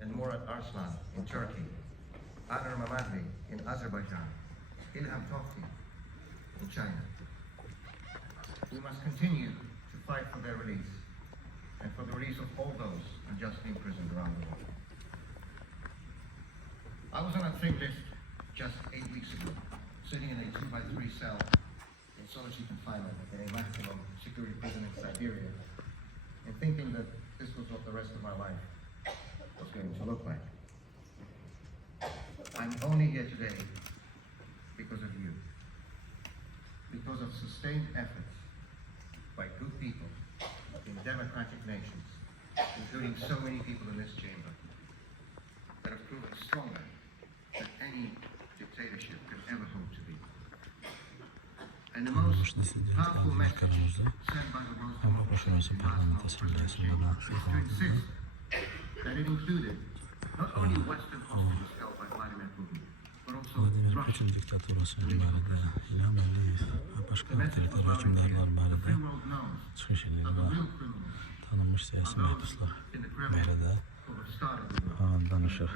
and Murad Arslan in Turkey, Anar Məmmədli in Azerbaijan, İlham Tohti in China. We must continue to fight for their release and for the release of all those unjustly imprisoned around the world. I was on a thing list just 8 weeks ago, sitting in a 2x3 cell in solitary confinement in a maximum security prison in Siberia, and thinking that this was what the rest of my life was going to look like. I'm only here today because of you, because of sustained efforts by good people in democratic nations, including so many people in this chamber, that have proven stronger than any dictatorship could ever hope to be. And the most powerful message sent by the most democratic is to insist that it included not only Western hostages held by Vladimir Putin, but also Russian. Başqa otoriter hökümdarlar barədə çıxış edir və tanınmış siyasi məhbuslar barədə danışır.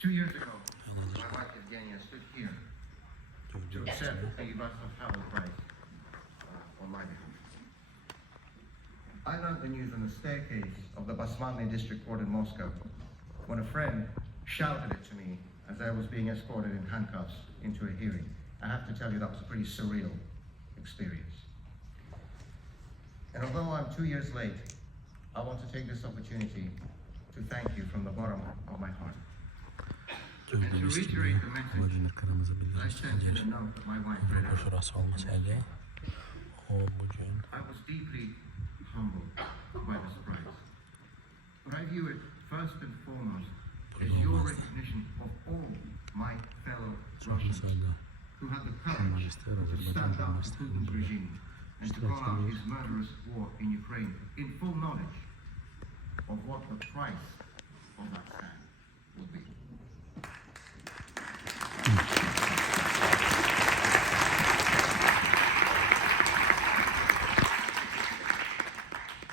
Two years ago, my wife Evgenia stood here to accept the Václav Havel Prize on my behalf. I learned the news on the staircase of the Basmanli district court in Moscow when a friend shouted it to me as I was being escorted in handcuffs into a hearing. I have to tell you that was a pretty surreal experience. And although I'm 2 years late, I want to take this opportunity to thank you from the bottom of my heart. And to reiterate the message I sent in a note that my wife read out. I was deeply humbled by this prize, but I view it first and foremost as your recognition of all my fellow Russians who had the courage to stand up to Putin's regime and to call out his murderous war in Ukraine in full knowledge of what the price of that stand would be.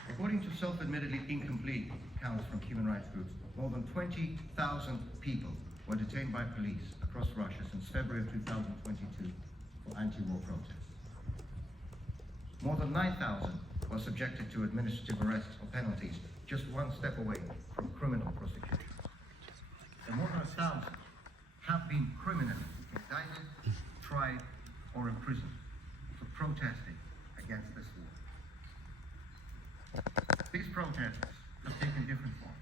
According to self-admittedly incomplete accounts from human rights groups, more than 20,000 people were detained by police across Russia since February of 2022 for anti-war protests. More than 9,000 were subjected to administrative arrests or penalties, just one step away from criminal prosecution. And more than 1,000 have been criminally indicted, tried, or imprisoned for protesting against this war. These protests have taken different forms.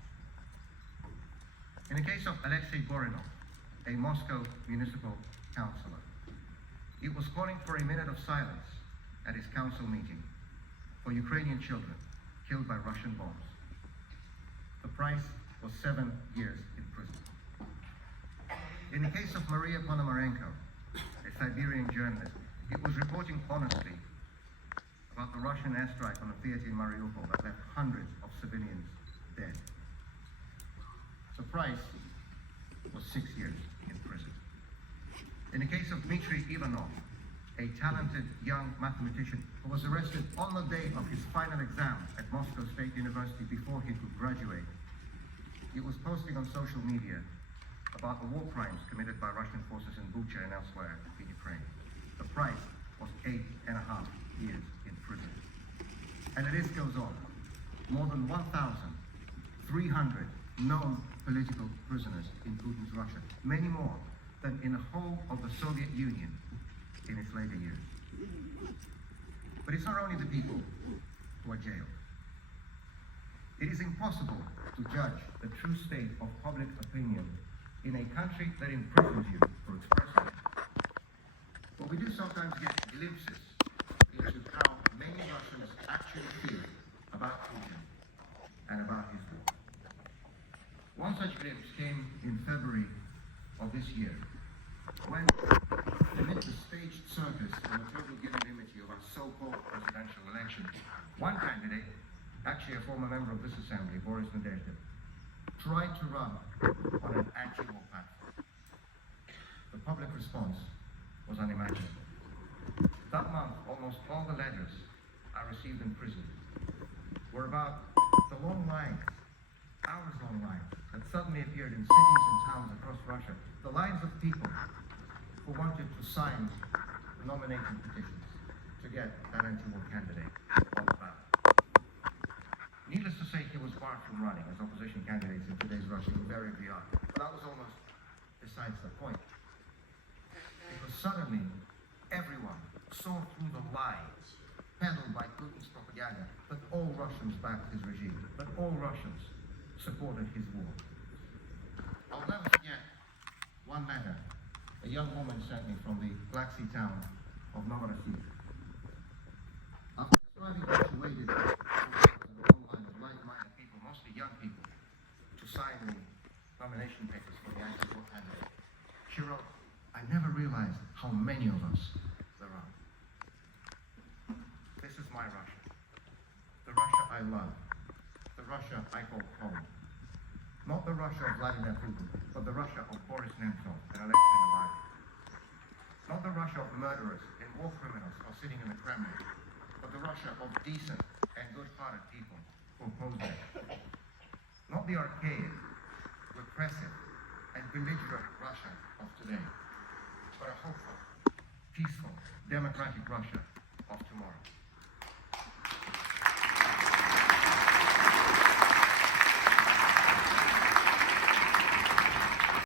In the case of Alexei Borinov, a Moscow municipal councillor, he was calling for a minute of silence at his council meeting for Ukrainian children killed by Russian bombs. The price was 7 years in prison. In the case of Maria Ponomarenko, a Siberian journalist, he was reporting honestly about the Russian airstrike on a theater in Mariupol that left hundreds of civilians dead. The price was 6 years in prison. In the case of Dmitry Ivanov, a talented young mathematician who was arrested on the day of his final exam at Moscow State University before he could graduate, he was posting on social media about the war crimes committed by Russian forces in Bucha and elsewhere in Ukraine. The price was 8.5 years in prison. And the list goes on. More than 1,300 known political prisoners in Putin's Russia, many more than in the whole of the Soviet Union in its later years. But it's not only the people who are jailed. It is impossible to judge the true state of public opinion in a country that imprisons you for expressing it. But we do sometimes get glimpses into how many Russians actually feel about Putin and about his war. One such glimpse came in February of this year, when, amid the staged circus and the total unanimity of our so-called presidential election, one candidate, actually a former member of this assembly, Boris Nadezhda, tried to run on an anti-war platform. The public response was unimaginable. That month, almost all the letters I received in prison were about the long lines, hours-long lines, that suddenly appeared in cities and towns across Russia. The lines of people who wanted to sign the nomination petitions to get that anti-war candidate on the ballot. Needless to say, he was barred from running, as opposition candidates in today's Russia invariably are. But that was almost besides the point. Because suddenly, everyone saw through the lies peddled by Putin's propaganda that all Russians backed his regime, that all Russians supported his war. I'll never forget one letter a young woman sent me from the Black Sea town of Novorossiysk. After describing how she waited for a long line of like-minded people, mostly young people, to sign the nomination papers for the anti-war candidate, she wrote, "I never realized how many of us there are. This is my Russia. The Russia I love. The Russia I call home. Not the Russia of Vladimir Putin, but the Russia of Boris Nemtsov and Alexei Navalny. Not the Russia of murderers and war criminals who are sitting in the Kremlin, but the Russia of decent and good-hearted people who oppose them. Not the archaic, repressive, and belligerent Russia of today, but a hopeful, peaceful, democratic Russia of tomorrow."